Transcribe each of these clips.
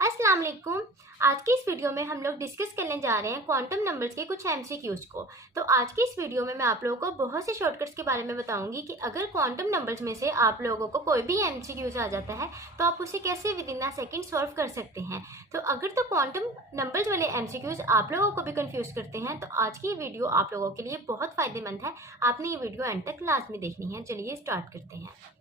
अस्सलाम वालेकुम। आज की इस वीडियो में हम लोग डिस्कस करने जा रहे हैं क्वांटम नंबर्स के कुछ एमसीक्यूज को। तो आज की इस वीडियो में मैं आप लोगों को बहुत से शॉर्टकट्स के बारे में बताऊंगी कि अगर क्वांटम नंबर्स में से आप लोगों को कोई भी एमसीक्यूज आ जाता है तो आप उसे कैसे with in a second solve कर सकते हैं। तो अगर तो क्वांटम नंबर्स वाले एमसीक्यूज आप लोगों को भी कंफ्यूज करते हैं तो आज की वीडियो आप लोगों के लिए बहुत फायदेमंद है। आपने ये वीडियो एंड तक लाजमी देखनी है। चलिए स्टार्ट करते हैं।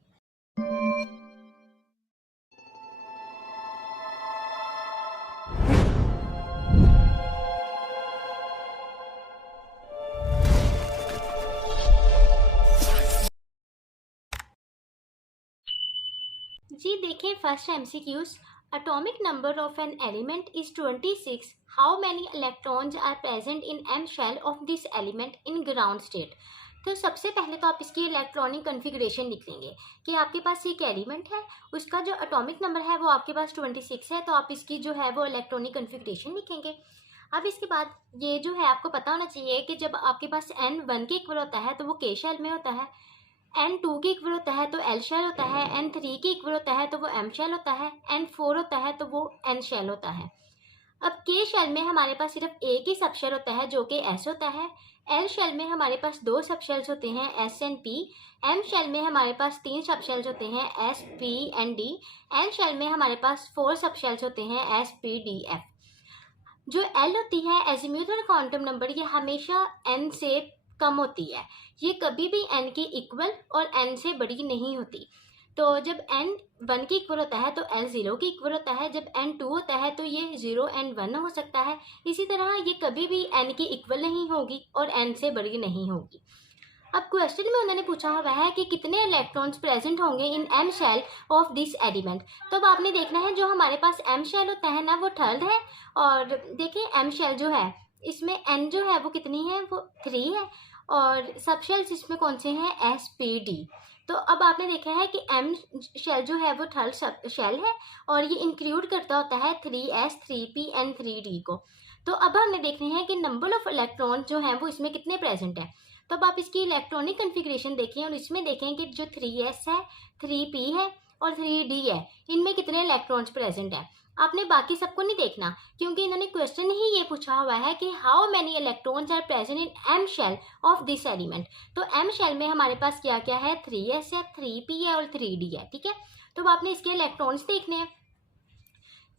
जी देखें, first MCQs. Atomic number of an element is 26। How many electrons are present in M shell of this element in ground state. तो सबसे पहले तो आप इसकी इलेक्ट्रॉनिक कॉन्फ़िगरेशन लिख लेंगे कि आपके पास एक एलिमेंट है, उसका जो एटॉमिक नंबर है वो आपके पास 26 है, तो आप इसकी जो है वो इलेक्ट्रॉनिक कॉन्फ़िगरेशन लिखेंगे। अब इसके बाद ये जो है आपको पता होना चाहिए कि जब आपके पास n 1 के इक्वल होता है तो वो k शेल में होता है, n 2 के इक्वल होता है तो l शेल होता है, n 3 के इक्वल होता है तो वो m शेल होता है, n 4 होता है तो वो n शेल होता है। अब k शेल में हमारे पास सिर्फ एक ही सब शेल होता है जो कि s होता है। l शेल में हमारे पास दो सब शेल्स होते हैं s and p। m shell में हमारे पास तीन सब शेल्स होते हैं s p and d। n shell में हमारे पास 4 सब शेल्स होते हैं s p d f। जो L होती है एजीम्यूथल क्वांटम नंबर, ये हमेशा n से कम होती है। ये कभी भी n के इक्वल और n से बड़ी नहीं होती। तो जब n 1 के इक्वल होता है तो L 0 के इक्वल होता है, जब n 2 होता है तो ये 0 and 1 हो सकता है। इसी तरह ये कभी भी n के इक्वल नहीं होगी और n से बड़ी नहीं होगी। अब क्वेश्चन में उन्होंने पूछा हुआ है कि कितने इलेक्ट्रॉन्स प्रेजेंट होंगे in M shell of this element. तो अब आपने देखना है जो हमारे पास एम शेल होता है ना वो थर्ड है, और देखिए एम शेल जो है इसमें एन जो है वो कितनी है, वो 3 है, और सब शेल्स इसमें कौन से हैं, एस पी डी। तो अब आपने देखा है कि एम शेल जो है वो थर्ड शेल है और ये इंक्लूड करता होता है 3s 3p एंड 3d को। तो अब हमने देखना है कि नंबर ऑफ इलेक्ट्रॉन जो है वो इसमें कितने प्रेजेंट है। तो अब आप इसकी इलेक्ट्रॉनिक कन्फिग्रेशन देखें और इसमें देखें कि जो 3s है, 3p है और 3d है, इनमें कितने इलेक्ट्रॉन्स प्रेजेंट है। आपने बाकी सबको नहीं देखना क्योंकि इन्होंने क्वेश्चन ही ये पूछा हुआ है कि how many electrons are present in M shell of this element. तो एम शेल में हमारे पास क्या क्या है, 3s है, 3p है और 3d है। ठीक है, तो अब आपने इसके इलेक्ट्रॉन्स देखने हैं।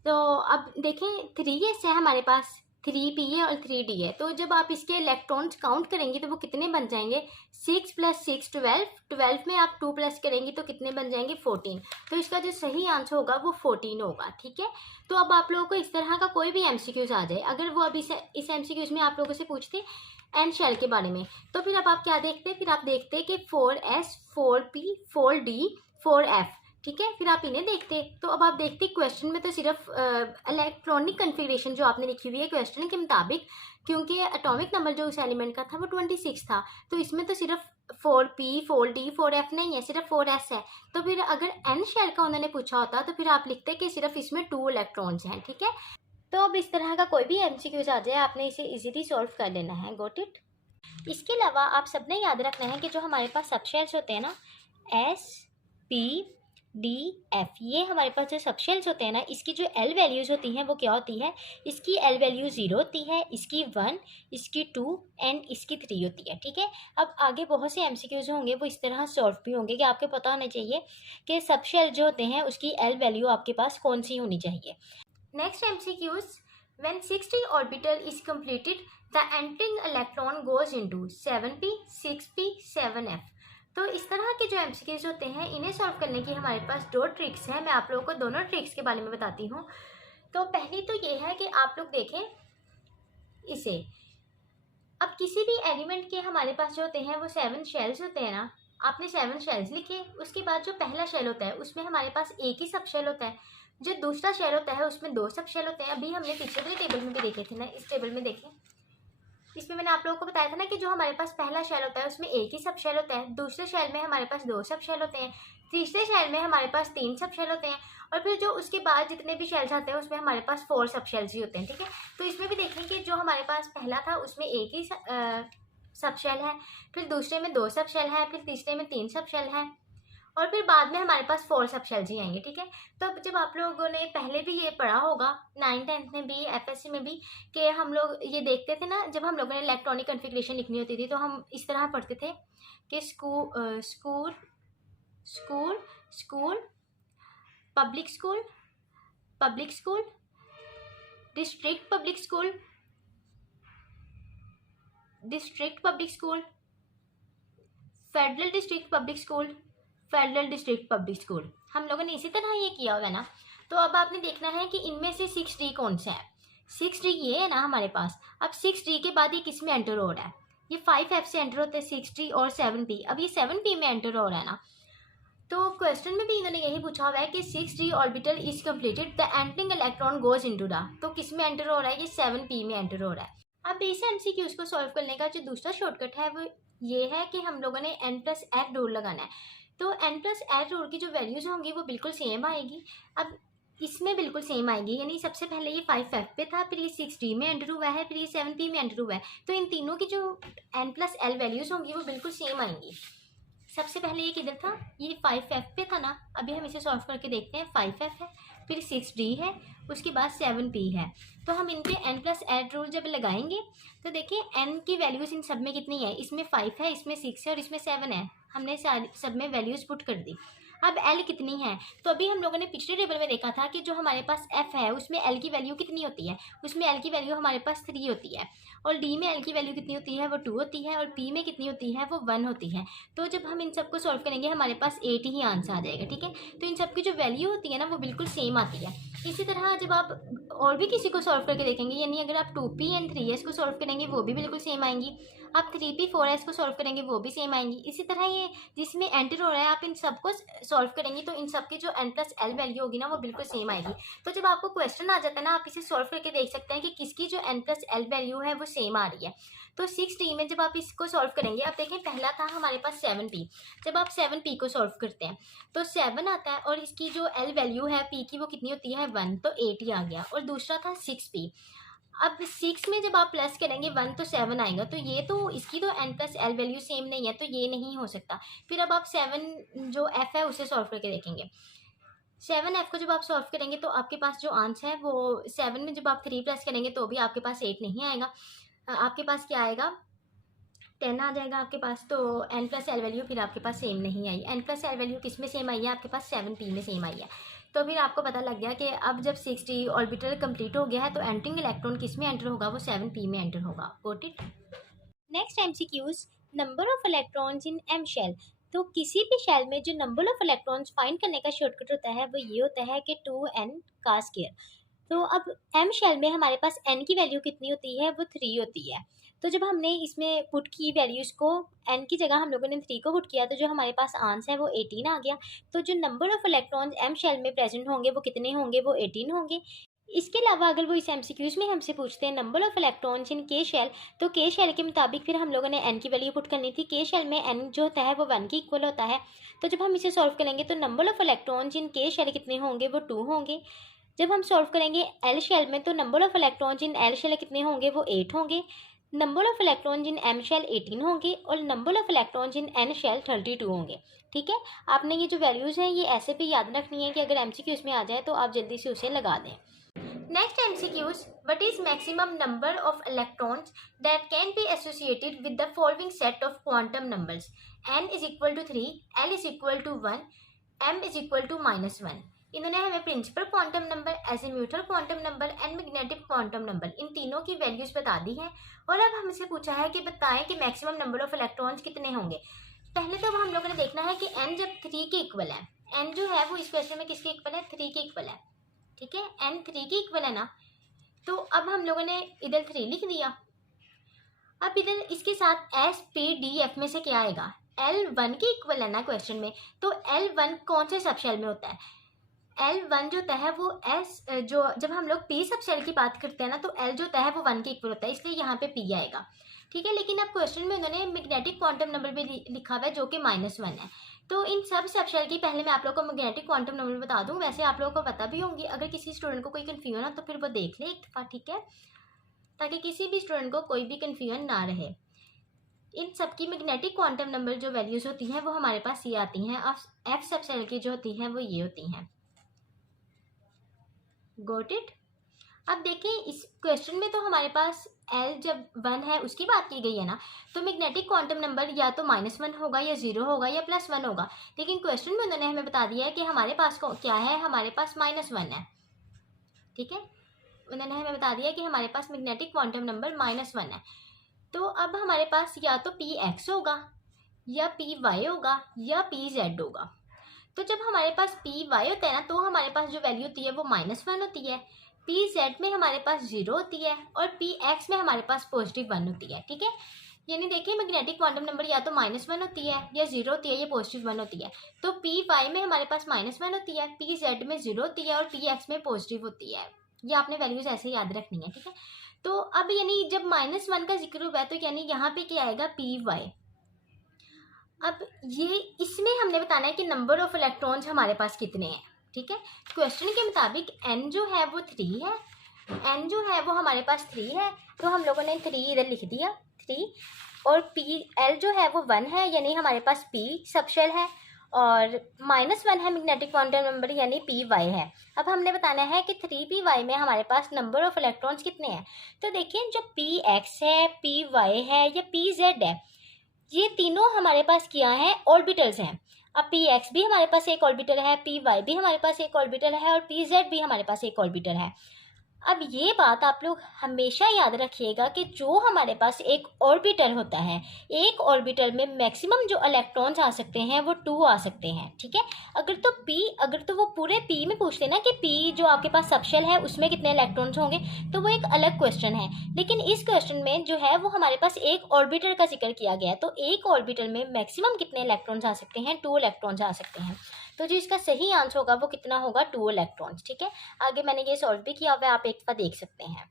तो अब देखें 3s है हमारे पास, 3p है और 3d है। तो जब आप इसके इलेक्ट्रॉन्स काउंट करेंगे तो वो कितने बन जाएंगे, 6 + 6 12। 12 में आप 2 प्लस करेंगे तो कितने बन जाएंगे, 14। तो इसका जो सही आंसर होगा वो 14 होगा। ठीक है, तो अब आप लोगों को इस तरह का कोई भी एमसीक्यूज आ जाए, अगर वो अभी इस एमसीक्यूज में आप लोगों से पूछते एन शेल के बारे में, तो फिर अब आप क्या देखते, फिर आप देखते कि 4s 4p 4d 4f। ठीक है, फिर आप इन्हें देखते। तो अब आप देखते क्वेश्चन में तो सिर्फ इलेक्ट्रॉनिक कन्फिग्रेशन जो आपने लिखी हुई है क्वेश्चन के मुताबिक, क्योंकि एटॉमिक नंबर जो उस एलिमेंट का था वो 26 था, तो इसमें तो सिर्फ 4p 4d 4f नहीं है, सिर्फ 4s है। तो फिर अगर एन शेल का उन्होंने पूछा होता तो फिर आप लिखते कि सिर्फ इसमें 2 इलेक्ट्रॉन्स हैं। ठीक है, तो अब इस तरह का कोई भी एमसीक्यूज आ जाए आपने इसे इजीली सॉल्व कर लेना है। Got it. इसके अलावा आप सबने याद रखना है कि जो हमारे पास सब शेल्स होते हैं ना, एस पी डी एफ, ये हमारे पास जो सब शेल्स होते हैं ना, इसकी जो एल वैल्यूज़ होती हैं वो क्या होती है, इसकी एल वैल्यू 0 होती है, इसकी 1, इसकी 2 एंड इसकी 3 होती है। ठीक है, अब आगे बहुत से एमसीक्यूज होंगे वो इस तरह सॉल्व भी होंगे कि आपको पता होना चाहिए कि सब शेल जो होते हैं उसकी एल वैल्यू आपके पास कौन सी होनी चाहिए। Next MCQs, when 6d orbital is completed the entering electron goes into 7p 6p 7f। तो इस तरह के जो एमसीक्यूज होते हैं इन्हें सॉल्व करने की हमारे पास दो ट्रिक्स हैं। मैं आप लोगों को दोनों ट्रिक्स के बारे में बताती हूँ। तो पहली तो ये है कि आप लोग देखें इसे, अब किसी भी एलिमेंट के हमारे पास जो होते हैं वो 7 शेल्स होते हैं ना, आपने 7 शेल्स लिखे, उसके बाद जो पहला शेल होता है उसमें हमारे पास एक ही सब शेल होता है, जो दूसरा शेल होता है उसमें 2 सब शेल होते हैं। अभी हमने पीछे वाले टेबल में भी देखे थे ना, इस टेबल में देखें, इसमें मैंने आप लोगों को बताया था ना कि जो हमारे पास पहला शेल होता है उसमें एक ही सब शेल होता है, दूसरे शेल में हमारे पास 2 सब शेल होते हैं, तीसरे शेल में हमारे पास 3 सब शेल होते हैं, और फिर जो उसके बाद जितने भी शेल्स आते हैं उसमें हमारे पास 4 सब शेल्स ही होते हैं। ठीक है, तो इसमें भी देखें कि जो हमारे पास पहला था उसमें एक ही सब शेल है, फिर दूसरे में 2 सब शेल है, फिर तीसरे में 3 सब शेल है, और फिर बाद में हमारे पास 4 सब शेल्स ही आएंगे, ठीक है। तो अब जब आप लोगों ने पहले भी ये पढ़ा होगा 9th-10th में भी, एफएससी में भी, कि हम लोग ये देखते थे ना, जब हम लोगों ने इलेक्ट्रॉनिक कॉन्फ़िगरेशन लिखनी होती थी तो हम इस तरह पढ़ते थे कि school school school, public school, public school, district public school, district public school, federal district public school, federal district public school. हम लोगों ने इसी तरह ये किया हुआ है ना। तो अब आपने देखना है कि इनमें से 6D कौन सा है। 6D ये है ना हमारे पास। अब 6D के बाद ये किस में एंटर हो रहा है, ये 5F से एंटर होता है 6D और 7P। अब ये 7P में एंटर हो रहा है ना। तो क्वेश्चन में भी इन्होंने यही पूछा हुआ है कि 6D orbital is completed, the entering electron goes into the, तो किस में एंटर हो रहा है, ये 7P में एंटर हो रहा है। अब इस MCQs को सॉल्व करने का जो दूसरा शॉर्टकट है वो ये है कि हम लोगों ने n+r रूल लगाना है। तो n+r रूल की जो वैल्यूज होंगी वो बिल्कुल सेम आएगी। अब इसमें बिल्कुल सेम आएगी, यानी सबसे पहले ये 5F पे था, फिर ये 6D में एंटर हुआ है, फिर ये 7P में एंटर हुआ है। तो इन तीनों की जो n+l वैल्यूज होंगी वो बिल्कुल सेम आएंगी। सबसे पहले ये किधर था, ये 5F पे था ना। अभी हम इसे सॉल्व करके देखते हैं। 5F है, फिर 6D है, उसके बाद 7P है। तो हम इन पे n+r रूल जब लगाएंगे तो देखिए n की वैल्यूज इन सब में कितनी है, इसमें 5 है, इसमें 6 है और इसमें 7 है। हमने सारी सब में वैल्यूज पुट कर दी। अब l कितनी है, तो अभी हम लोगों ने पिछले टेबल में देखा था कि जो हमारे पास f है उसमें l की वैल्यू कितनी होती है, उसमें l की वैल्यू हमारे पास 3 होती है। और d में l की वैल्यू कितनी होती है, वो 2 होती है। और p में कितनी होती है, वो 1 होती है। तो जब हम इन सबको सॉल्व करेंगे हमारे पास 8 ही आंसर आ जाएगा, ठीक है। तो इन सब की जो वैल्यू होती है ना वो बिल्कुल सेम आती है। इसी तरह जब आप और भी किसी को सॉल्व करके देखेंगे, यानी अगर आप 2P एंड 3S को सॉल्व करेंगे वो भी बिल्कुल सेम आएंगी। आप 3P 4S को सॉल्व करेंगे वो भी सेम आएंगी। इसी तरह ये जिसमें एंटर हो रहा है आप इन सबको सॉल्व करेंगे तो इन सब की जो n+l वैल्यू होगी ना वो बिल्कुल सेम आएगी। तो जब आपको क्वेश्चन आ जाता है ना आप इसे सॉल्व करके देख सकते हैं कि किसकी जो n+l वैल्यू है वो सेम आ रही है। तो 6D में जब आप इसको सॉल्व करेंगे, आप देखें पहला था हमारे पास 7P। जब आप 7P को सॉल्व करते हैं तो 7 आता है और इसकी जो l वैल्यू है P की वो कितनी होती है 1, तो 8 ही आ गया। और दूसरा था 6P। अब 6 में जब आप प्लस करेंगे 1 तो 7 आएगा। तो ये तो इसकी तो n+l वैल्यू सेम नहीं है, तो ये नहीं हो सकता। फिर अब आप 7 जो f है उसे सॉल्व करके देखेंगे। 7F को जब आप सॉल्व करेंगे तो आपके पास जो आंसर है वो 7 में जब आप 3 प्लस करेंगे तो भी आपके पास 8 नहीं आएगा। आपके पास क्या आएगा, 10 आ जाएगा आपके पास। तो n+l वैल्यू फिर आपके पास सेम नहीं आई। n+l वैल्यू किस में सेम आई है, आपके पास 7P में सेम आई है। तो फिर आपको पता लग गया कि अब जब 6D ऑर्बिटल कंप्लीट हो गया है तो एंटरिंग इलेक्ट्रॉन किस में एंटर होगा, वो 7P में एंटर होगा। Got it. Next MCQs, number of electrons in M shell. तो किसी भी शेल में जो नंबर ऑफ इलेक्ट्रॉन्स फाइंड करने का शॉर्टकट होता है वो ये होता है कि 2n का स्क्वायर। तो अब M शेल में हमारे पास n की वैल्यू कितनी होती है, वो 3 होती है। तो जब हमने इसमें पुट की वैल्यूज़ को, n की जगह हम लोगों ने 3 को पुट किया तो जो हमारे पास आंसर है वो 18 आ गया। तो जो number of electrons M shell में प्रेजेंट होंगे वो कितने होंगे, वो 18 होंगे। इसके अलावा अगर वो इस MCQs में हमसे पूछते हैं number of electrons in K shell, तो K शेल के मुताबिक फिर हम लोगों ने n की वैल्यू पुट करनी थी। K शेल में n जो होता है वो 1 के इक्वल होता है। तो जब हम इसे सॉल्व करेंगे तो number of electrons in K shell कितने होंगे, वो 2 होंगे। जब हम सॉल्व करेंगे L शेल में तो number of electrons in L shell कितने होंगे, वो 8 होंगे। Number of electrons in M shell 18 होंगे और number of electrons in N shell 32 होंगे। ठीक है, आपने ये जो वैल्यूज़ हैं ये ऐसे भी याद रखनी है कि अगर MCQs में आ जाए तो आप जल्दी से उसे लगा दें। Next MCQs, what is maximum number of electrons that can be associated with the following set of quantum numbers? n is equal to 3, l is equal to 1, m is equal to -1। इन्होंने हमें principal quantum number, azimuthal quantum number and magnetic quantum number इन तीनों की values बता दी हैं। और अब हमसे पूछा है कि बताएं कि मैक्सिमम नंबर ऑफ इलेक्ट्रॉन्स कितने होंगे। पहले तो हम लोगों ने देखना है कि n जब 3 के इक्वल है, n जो है वो इस क्वेश्चन में किसके इक्वल है, 3 के इक्वल है। ठीक है, n 3 के इक्वल है ना। तो अब हम लोगों ने इधर 3 लिख दिया। अब इधर इसके साथ S P D F में से क्या आएगा, L1 के इक्वल है ना क्वेश्चन में। तो L1 कौन से सब शेल में होता है, L1 जो होता है वो S जो जब हम लोग P सब शेल की बात करते हैं ना तो L जो होता है वो 1 के इक्वल होता है, इसलिए यहाँ पे P आएगा। ठीक है, लेकिन अब क्वेश्चन में उन्होंने मैग्नेटिक क्वांटम नंबर भी लिखा हुआ है जो कि -1 है। तो इन सब शेल की पहले मैं आप लोगों को मैग्नेटिक क्वांटम नंबर बता दूं, वैसे आप लोगों को पता भी होंगी। अगर किसी स्टूडेंट को कोई कन्फ्यूजन हो तो फिर वो देख ले एक दफ़ा, ठीक है, ताकि किसी भी स्टूडेंट को कोई भी कन्फ्यूजन ना रहे। इन सबकी मैग्नेटिक क्वांटम नंबर जो वैल्यूज होती हैं वो हमारे पास ये आती हैं। अब एफ सब शेल की जो होती हैं वो ये होती हैं। Got it. अब देखें इस क्वेश्चन में तो हमारे पास एल जब 1 है उसकी बात की गई है ना, तो मैग्नेटिक क्वांटम नंबर या तो -1 होगा या 0 होगा या +1 होगा। लेकिन क्वेश्चन में उन्होंने हमें बता दिया है कि हमारे पास क्या है, हमारे पास -1 है। ठीक है, उन्होंने हमें बता दिया कि हमारे पास मैग्नेटिक क्वांटम नंबर -1 है। तो अब हमारे पास या तो Px होगा या Py होगा या Pz होगा। तो जब हमारे पास Py होता है ना, तो हमारे पास जो वैल्यू होती है वो -1 होती है, Pz में हमारे पास 0 होती है और Px में हमारे पास +1 होती है। ठीक है, यानी देखिए मैग्नेटिक क्वांटम नंबर या तो -1 होती है या 0 होती है या +1 होती है। तो Py में हमारे पास -1 होती है, Pz में 0 होती है और Px में पॉजिटिव होती है। ये आपने वैल्यूज ऐसे याद रखनी है। ठीक है, तो अब यानी जब -1 का जिक्र हुआ है तो यानी यहाँ पे क्या आएगा, Py। अब ये इसमें हमने बताना है कि नंबर ऑफ इलेक्ट्रॉन्स हमारे पास कितने हैं। ठीक है, क्वेश्चन के मुताबिक n जो है वो 3 है, n जो है वो हमारे पास 3 है, तो हम लोगों ने 3 इधर लिख दिया 3। और L जो है वो 1 है, यानी हमारे पास P सबशेल है, और -1 है मैग्नेटिक क्वांटम नंबर यानी Py है। अब हमने बताना है कि 3Py में हमारे पास नंबर ऑफ इलेक्ट्रॉन्स कितने हैं। तो देखिए जो Px है, Py है या Pz है, ये तीनों हमारे पास क्या है, ऑर्बिटल्स हैं। अब Px भी हमारे पास एक ऑर्बिटल है, Py भी हमारे पास एक ऑर्बिटल है और Pz भी हमारे पास एक ऑर्बिटल है। अब ये बात आप लोग हमेशा याद रखिएगा कि जो हमारे पास एक ऑर्बिटल होता है, एक ऑर्बिटल में मैक्सिमम जो इलेक्ट्रॉन्स आ सकते हैं वो 2 आ सकते हैं। ठीक है, अगर तो वो पूरे P में पूछते ना कि P जो आपके पास सबशेल है उसमें कितने इलेक्ट्रॉन्स होंगे, तो वो एक अलग क्वेश्चन है। लेकिन इस क्वेश्चन में जो है वो हमारे पास एक ऑर्बिटल का जिक्र किया गया है, तो एक ऑर्बिटल में मैक्सिमम कितने इलेक्ट्रॉन्स आ सकते हैं, 2 इलेक्ट्रॉन्स आ सकते हैं। तो जो इसका सही आंसर होगा वो कितना होगा, 2 इलेक्ट्रॉन्स। ठीक है, आगे मैंने ये सॉल्व भी किया हुआ है, आप एक बार देख सकते हैं।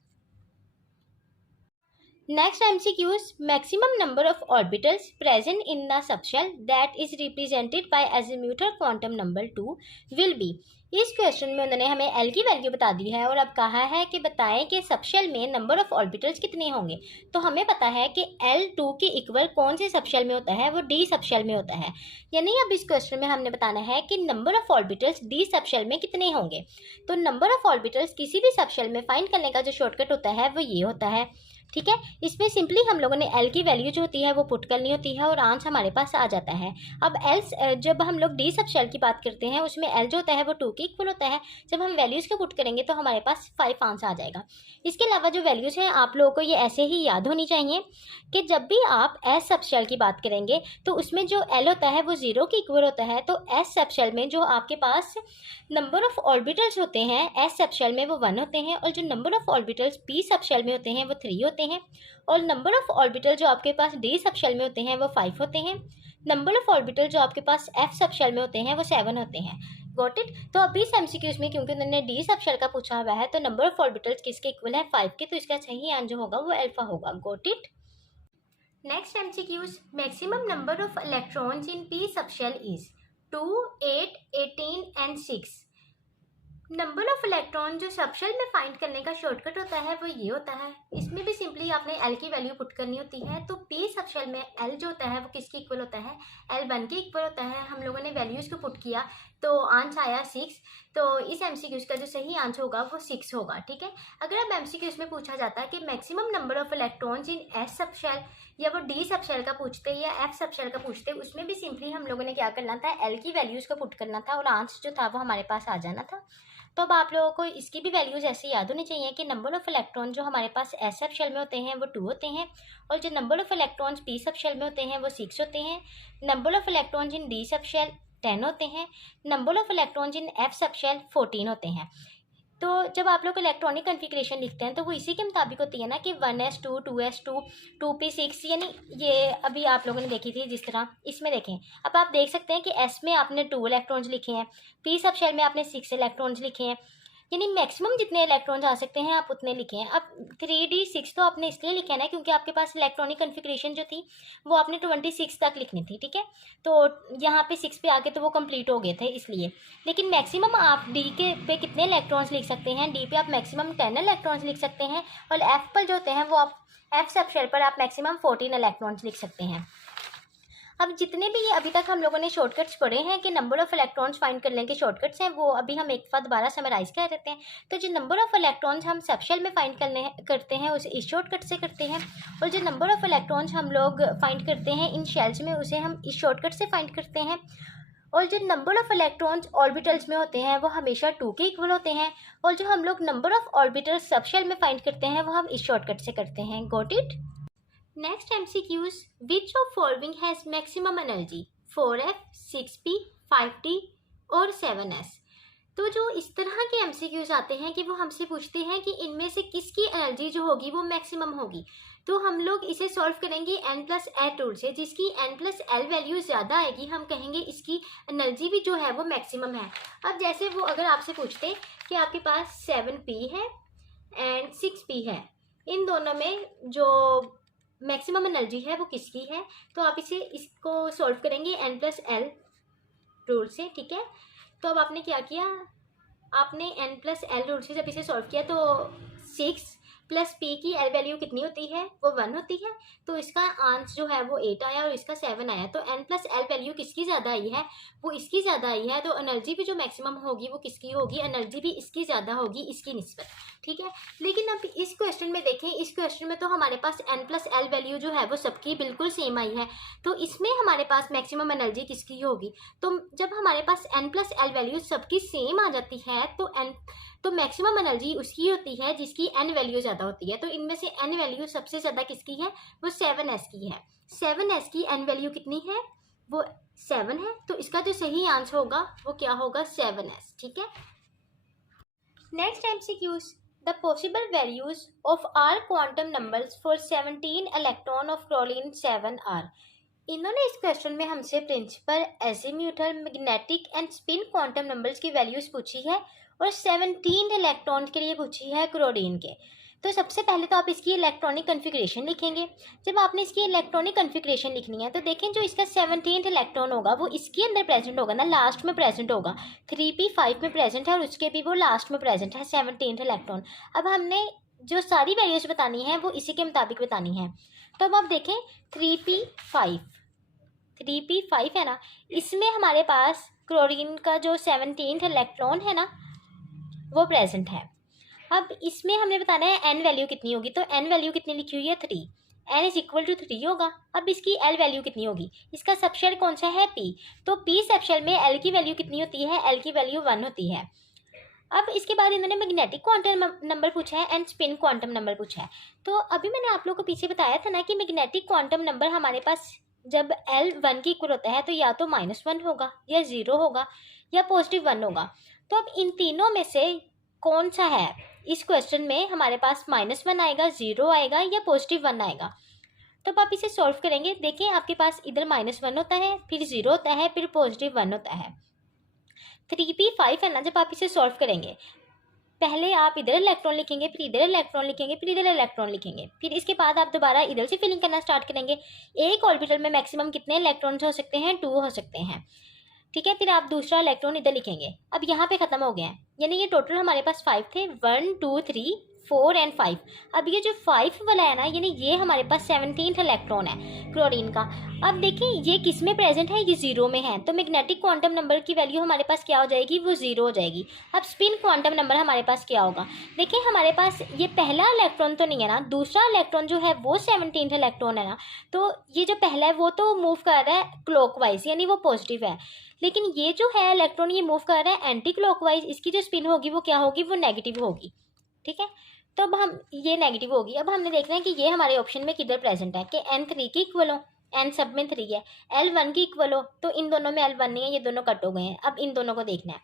Next MCQ is maximum number of orbitals present in the subshell that is represented by azimuthal quantum number 2 will be। इस क्वेश्चन में उन्होंने हमें L की वैल्यू बता दी है और अब कहा है कि बताएं कि सबशेल में नंबर ऑफ ऑर्बिटल्स कितने होंगे। तो हमें पता है कि L2 के इक्वल कौन से सबशेल में होता है, वो D सबशेल में होता है। यानी अब इस क्वेश्चन में हमने बताना है कि number of orbitals D subshell में कितने होंगे। तो नंबर ऑफ ऑर्बिटल्स किसी भी सबशेल में फाइंड करने का जो शॉर्टकट होता है वो ये होता है। ठीक है, इसमें सिंपली हम लोगों ने L की वैल्यू जो होती है वो पुट करनी होती है और आंसर हमारे पास आ जाता है। अब जब हम लोग D सबशेल की बात करते हैं उसमें L जो होता है वो 2 के इक्वल होता है। जब हम वैल्यूज़ को पुट करेंगे तो हमारे पास 5 आंसर आ जाएगा। इसके अलावा जो वैल्यूज़ हैं आप लोगों को ये ऐसे ही याद होनी चाहिए कि जब भी आप S सबशेल की बात करेंगे तो उसमें जो L होता है वो 0 के इक्वल होता है। तो S सबशेल में जो आपके पास नंबर ऑफ ऑर्बिटल्स होते हैं S सबशेल में वो 1 होते हैं, और जो number of orbitals P subshell में होते हैं वो 3 होते हैं, और नंबर ऑफ ऑर्बिटल जो आपके पास D सबशेल में होते हैं वो 5 होते हैं। नंबर ऑफ ऑर्बिटल जो आपके पास F सबशेल में होते हैं वो 7 होते हैं। Got it. तो अभी इस MCQs में क्योंकि उन्होंने D सबशेल का पूछा हुआ है तो नंबर ऑफ ऑर्बिटल्स किसके इक्वल है, 5 के, तो इसका सही आंसर होगा वो अल्फा होगा। Got it. Next MCQs, maximum number of electrons in P subshell is 2, 8, 18 and 6। Number of electron जो सबशेल में फाइंड करने का शॉर्टकट होता है वो ये होता है। इसमें भी सिंपली आपने L की वैल्यू पुट करनी होती है। तो P सबशेल में L जो होता है वो किसके इक्वल होता है, L1 के इक्वल होता है। हम लोगों ने वैल्यूज़ को पुट किया तो आंसर आया 6। तो इस MCQs का जो सही आंसर होगा वो 6 होगा। ठीक है, अगर अब MCQs में पूछा जाता है कि maximum number of electrons in S subshell, या वो D सबशेल का पूछते या F सबशेल का पूछते, उसमें भी सिंपली हम लोगों ने क्या करना था, L की वैल्यूज़ को पुट करना था और आंसर जो था वो हमारे पास आ जाना था। तो अब आप लोगों को इसकी भी वैल्यूज़ ऐसे याद होनी चाहिए कि नंबर ऑफ इलेक्ट्रॉन जो हमारे पास S सबशेल में होते हैं वो 2 होते हैं, और जो number of electrons P subshell में होते हैं वो 6 होते हैं। Number of electrons in D subshell 10 होते हैं। Number of electrons in F subshell 14 होते हैं। तो जब आप लोग इलेक्ट्रॉनिक कन्फिग्रेशन लिखते हैं तो वो इसी के मुताबिक होती है ना कि 1s2, 2s2, 2p6, यानी ये अभी आप लोगों ने देखी थी जिस तरह। इसमें देखें, अब आप देख सकते हैं कि S में आपने 2 इलेक्ट्रॉन्स लिखे हैं, P सबशेल में आपने 6 इलेक्ट्रॉन्स लिखे हैं, यानी मैक्सिमम जितने इलेक्ट्रॉन्स आ सकते हैं आप उतने लिखे हैं। अब 3d6 तो आपने इसलिए लिखा है ना क्योंकि आपके पास इलेक्ट्रॉनिक कन्फिग्रेशन जो थी वो आपने 26 तक लिखनी थी। ठीक है, तो यहाँ पे 6 पे आके तो वो कंप्लीट हो गए थे इसलिए। लेकिन मैक्सिमम आप डी के पे कितने इलेक्ट्रॉन्स लिख सकते हैं, डी पे आप मैक्सिमम 10 इलेक्ट्रॉन्स लिख सकते हैं, और एफ पर जो होते हैं वो आप एफ सब शेल पर आप मैक्सिमम 14 इलेक्ट्रॉन्स लिख सकते हैं। अब जितने भी ये अभी तक हम लोगों ने शॉर्टकट्स पढ़े हैं कि नंबर ऑफ इलेक्ट्रॉन्स फाइंड करने के शॉर्टकट्स हैं, वो अभी हम एक बार दोबारा समराइज कर देते हैं। तो जो नंबर ऑफ इलेक्ट्रॉन्स हम सबशेल में फाइंड करते हैं उसे इस शॉर्टकट से करते हैं, और जो नंबर ऑफ इलेक्ट्रॉन्स हम लोग फाइंड करते हैं इन शेल्स में उसे हम इस शॉर्टकट से फाइंड करते हैं। और जो नंबर ऑफ इलेक्ट्रॉन्स ऑर्बिटल्स में होते हैं वो हमेशा 2 के इक्वल होते हैं, और जो हम लोग नंबर ऑफ ऑर्बिटल्स सबशेल में फाइंड करते हैं वो हम इस शॉर्टकट से करते हैं। Got it? Next MCQs, which of following has maximum energy? 4F, 6P, 5T और 7S। तो जो इस तरह के MCQs आते हैं कि वो हमसे पूछते हैं कि इनमें से किसकी एनर्जी जो होगी वो मैक्सिमम होगी, तो हम लोग इसे सॉल्व करेंगे n+l टूल से। जिसकी n+l वैल्यू ज़्यादा आएगी हम कहेंगे इसकी एनर्जी भी जो है वो मैक्सिमम है। अब जैसे वो अगर आपसे पूछते कि आपके पास 7P है एंड 6P है, इन दोनों में जो मैक्सिमम एनर्जी है वो किसकी है, तो आप इसको सॉल्व करेंगे n+l रूल से। ठीक है, तो अब आपने क्या किया, आपने n+l रूल से जब इसे सॉल्व किया तो 6 + p की l वैल्यू कितनी होती है, वो 1 होती है, तो इसका आंसर जो है वो 8 आया और इसका 7 आया। तो n+l वैल्यू किसकी ज़्यादा आई है, वो इसकी ज़्यादा आई है, तो एनर्जी भी जो मैक्सिमम होगी वो किसकी होगी, एनर्जी भी इसकी ज़्यादा होगी इसकी निस्बत। ठीक है, लेकिन अब इस क्वेश्चन में देखें, इस क्वेश्चन में तो हमारे पास n+l वैल्यू जो है वो सबकी बिल्कुल सेम आई है, तो इसमें हमारे पास मैक्सिमम एनर्जी किसकी होगी। तो जब हमारे पास n+l वैल्यू सबकी सेम आ जाती है तो मैक्सिमम एनर्जी उसकी होती है जिसकी n वैल्यू ज़्यादा होती है। तो इनमें से n वैल्यू सबसे ज़्यादा किसकी है, वो 7s की है। 7s की n वैल्यू कितनी है, वो 7 है, तो इसका जो सही आंसर होगा वो क्या होगा, 7s। ठीक है, next MCQs, the possible values of all quantum numbers for 17 electron of chlorine 7 are। इन्होंने इस क्वेश्चन में हमसे principal, azimuthal, magnetic and spin quantum numbers की वैल्यूज पूछी है और 17 इलेक्ट्रॉन के लिए पूछी है क्लोरीन के। तो सबसे पहले तो आप इसकी इलेक्ट्रॉनिक कन्फिग्रेशन लिखेंगे। जब आपने इसकी इलेक्ट्रॉनिक कन्फिग्रेशन लिखनी है तो देखें जो इसका 17th इलेक्ट्रॉन होगा वो इसके अंदर प्रेजेंट होगा ना, लास्ट में प्रेजेंट होगा। 3p5 में प्रेजेंट है और उसके भी वो लास्ट में प्रेजेंट है 17th इलेक्ट्रॉन। अब हमने जो सारी वैल्यूज बतानी है वो इसी के मुताबिक बतानी है। तो अब आप देखें 3p5 है ना, इसमें हमारे पास क्लोरीन का जो 17th इलेक्ट्रॉन है ना वो प्रेजेंट है। अब इसमें हमने बताना है n वैल्यू कितनी होगी, तो n वैल्यू कितनी लिखी हुई है 3, n = 3 होगा। अब इसकी l वैल्यू कितनी होगी, इसका सबशेल कौन सा है p, तो p सबशेल में l की वैल्यू कितनी होती है, l की वैल्यू 1 होती है। अब इसके बाद इन्होंने मैग्नेटिक क्वांटम नंबर पूछा है एंड स्पिन क्वांटम नंबर पूछा है। तो अभी मैंने आप लोगों को पीछे बताया था ना कि मैग्नेटिक क्वांटम नंबर हमारे पास जब l 1 के इक्वल होता है तो या तो -1 होगा या 0 होगा या +1 होगा। तो अब इन तीनों में से कौन सा है, इस क्वेश्चन में हमारे पास -1 आएगा, 0 आएगा या +1 आएगा। तो अब आप इसे सॉल्व करेंगे। देखें आपके पास इधर -1 होता है, फिर 0 होता है, फिर +1 होता है। 3p5 है ना, जब आप इसे सॉल्व करेंगे पहले आप इधर इलेक्ट्रॉन लिखेंगे, फिर इधर इलेक्ट्रॉन लिखेंगे, फिर इधर इलेक्ट्रॉन लिखेंगे, फिर इसके बाद आप दोबारा इधर से फिलिंग करना स्टार्ट करेंगे। एक ऑर्बिटल में मैक्सिमम कितने इलेक्ट्रॉन्स हो सकते हैं, 2 हो सकते हैं। ठीक है, फिर आप दूसरा इलेक्ट्रॉन इधर लिखेंगे। अब यहाँ पे ख़त्म हो गया है, यानी ये टोटल हमारे पास 5 थे, 1 2 3 4 एंड 5। अब ये जो 5 वाला है ना, यानी ये हमारे पास 17th इलेक्ट्रॉन है क्लोरीन का। अब देखिए ये किस में प्रेजेंट है, ये 0 में है, तो मैग्नेटिक क्वांटम नंबर की वैल्यू हमारे पास क्या हो जाएगी, वो 0 हो जाएगी। अब स्पिन क्वांटम नंबर हमारे पास क्या होगा, देखिए हमारे पास ये पहला इलेक्ट्रॉन तो नहीं है ना, दूसरा इलेक्ट्रॉन जो है वो 17th इलेक्ट्रॉन है ना, तो ये जो पहला है वो तो मूव कर रहा है क्लॉकवाइज, यानी वो पॉजिटिव है। लेकिन ये जो है इलेक्ट्रॉन ये मूव कर रहा है एंटी क्लॉकवाइज, इसकी जो स्पिन होगी वो क्या होगी, वो नेगेटिव होगी। ठीक है, तो अब हम ये नेगेटिव होगी। अब हमने देखना है कि ये हमारे ऑप्शन में किधर प्रेजेंट है, कि n3 के इक्वल हो, n सब में 3 है, l1 के इक्वल हो, तो इन दोनों में l1 नहीं है, ये दोनों कट हो गए हैं। अब इन दोनों को देखना है,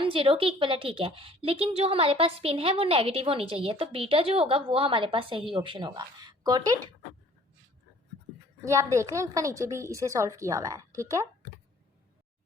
m0 के इक्वल है, ठीक है, लेकिन जो हमारे पास स्पिन है वो नेगेटिव होनी चाहिए, तो बीटा जो होगा वो हमारे पास सही ऑप्शन होगा। Got it? ये आप देख लें, इसका नीचे भी इसे सॉल्व किया हुआ है। ठीक है,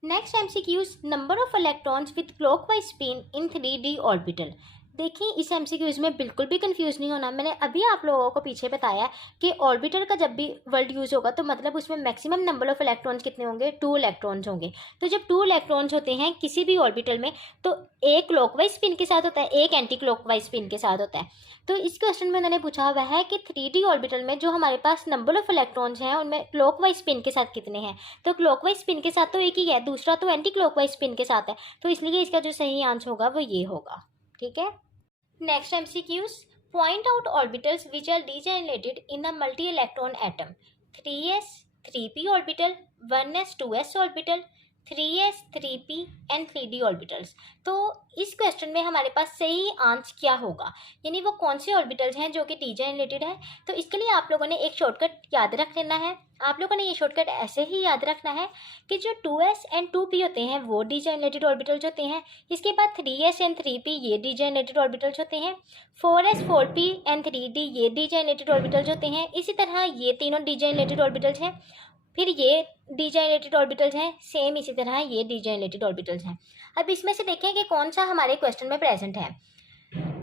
next MCQs, number of electrons with clockwise spin in 3d orbital. देखिए इस एमसीक्यूज में बिल्कुल भी कंफ्यूज नहीं होना। मैंने अभी आप लोगों को पीछे बताया कि ऑर्बिटर का जब भी वर्ड यूज़ होगा तो मतलब उसमें मैक्सिमम नंबर ऑफ इलेक्ट्रॉन्स कितने होंगे, 2 इलेक्ट्रॉन्स होंगे। तो जब 2 इलेक्ट्रॉन्स होते हैं किसी भी ऑर्बिटल में तो एक क्लॉकवाइज स्पिन के साथ होता है, एक एंटी क्लॉकवाइज स्पिन के साथ होता है। तो इस क्वेश्चन में उन्होंने पूछा हुआ है कि 3D ऑर्बिटल में जो हमारे पास नंबर ऑफ इलेक्ट्रॉन्स हैं उनमें क्लॉकवाइज स्पिन के साथ कितने हैं। तो क्लॉकवाइज स्पिन के साथ तो एक ही है, दूसरा तो एंटी क्लॉकवाइज स्पिन के साथ है। तो इसलिए इसका जो सही आंसर होगा वो ये होगा। ठीक है। Next MCQs. Point out orbitals which are degenerated in a multi-electron atom. 3s 3p orbital, 1s 2s orbital, 3s 3p and 3d orbitals. तो इस क्वेश्चन में हमारे पास सही आंसर क्या होगा, यानी वो कौन से ऑर्बिटल्स हैं जो कि डीजेनरेटेड है। तो इसके लिए आप लोगों ने एक शॉर्टकट याद रख लेना है। आप लोगों ने ये शॉर्टकट ऐसे ही याद रखना है कि जो 2s एंड 2p होते हैं वो डीजेनरेटेड ऑर्बिटल्स होते हैं। इसके बाद 3s एंड 3p ये डीजेनरेटेड ऑर्बिटल्स होते हैं। 4s 4p एंड 3d ये डीजेनरेटेड ऑर्बिटल्स होते हैं। इसी तरह ये तीनों डीजेनरेटेड ऑर्बिटल्स हैं। फिर ये डीजेनरेटेड ऑर्बिटल्स हैं, सेम इसी तरह ये डीजेनरेटेड ऑर्बिटल्स हैं। अब इसमें से देखें कि कौन सा हमारे क्वेश्चन में प्रेजेंट है।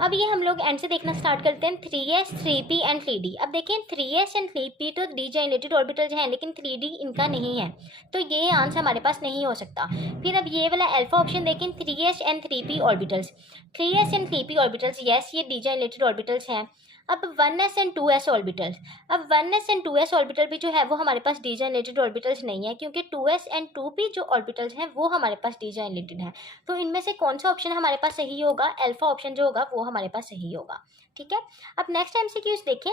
अब ये हम लोग एंड से देखना स्टार्ट करते हैं। 3s 3p and 3d। अब देखें 3s एंड 3p तो डीजेनरेटेड ऑर्बिटल्स हैं लेकिन 3d इनका नहीं है, तो ये आंसर हमारे पास नहीं हो सकता। फिर अब ये वाला अल्फा ऑप्शन देखें, 3s and 3p orbitals. 3s and 3p orbitals yes ये डीजेनरेटेड ऑर्बिटल्स हैं। अब 1s एंड 2s ऑर्बिटल। अब 1s एंड 2s ऑर्बिटल भी जो है वो हमारे पास डीजेनरेटेड ऑर्बिटल्स नहीं है, क्योंकि 2s एंड 2p जो ऑर्बिटल्स हैं वो हमारे पास डीजेनरेटेड है। तो इनमें से कौन सा ऑप्शन हमारे पास सही होगा, अल्फा ऑप्शन जो होगा वो हमारे पास सही होगा। ठीक है। अब नेक्स्ट एमसीक्यूज देखें।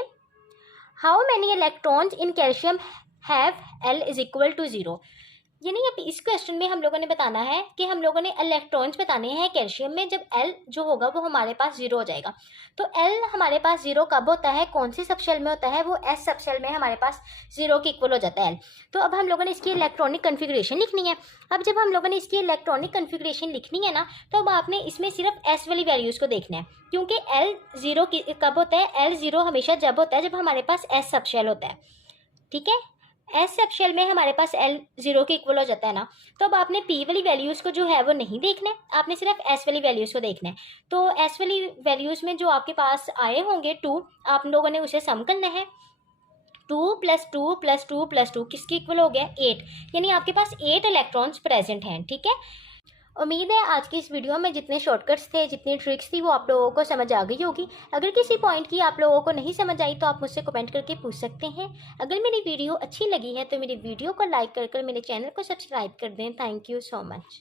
How many electrons in calcium have L is equal to 0। यानी अब इस क्वेश्चन में हम लोगों ने बताना है कि हम लोगों ने इलेक्ट्रॉन्स बताने हैं कैल्शियम में, जब L जो होगा वो हमारे पास 0 हो जाएगा। तो L हमारे पास 0 कब होता है, कौन सी सबशेल में होता है, वो S सबशेल में हमारे पास 0 के इक्वल हो जाता है L। तो अब हम लोगों ने इसकी इलेक्ट्रॉनिक कन्फिग्रेशन लिखनी है। अब जब हम लोगों ने इसकी इलेक्ट्रॉनिक कन्फिग्रेशन लिखनी है ना, तो अब आपने इसमें सिर्फ S वाली वैल्यूज़ को देखना है, क्योंकि L 0 कब होता है, L 0 हमेशा जब होता है जब हमारे पास S सबशेल होता है। ठीक है। एस सबशेल में हमारे पास L 0 के इक्वल हो जाता है ना। तो अब आपने P वाली वैल्यूज़ को जो है वो नहीं देखना है, आपने सिर्फ S वाली वैल्यूज़ को देखना है। तो S वाली वैल्यूज़ में जो आपके पास आए होंगे 2, आप लोगों ने उसे सम करना है। 2 + 2 + 2 + 2 किसके इक्वल हो गया, 8। यानी आपके पास 8 इलेक्ट्रॉन्स प्रेजेंट हैं। ठीक है। उम्मीद है आज की इस वीडियो में जितने शॉर्टकट्स थे, जितनी ट्रिक्स थी वो आप लोगों को समझ आ गई होगी। अगर किसी पॉइंट की आप लोगों को नहीं समझ आई तो आप मुझसे कमेंट करके पूछ सकते हैं। अगर मेरी वीडियो अच्छी लगी है तो मेरी वीडियो को लाइक कर मेरे चैनल को सब्सक्राइब कर दें। Thank you so much.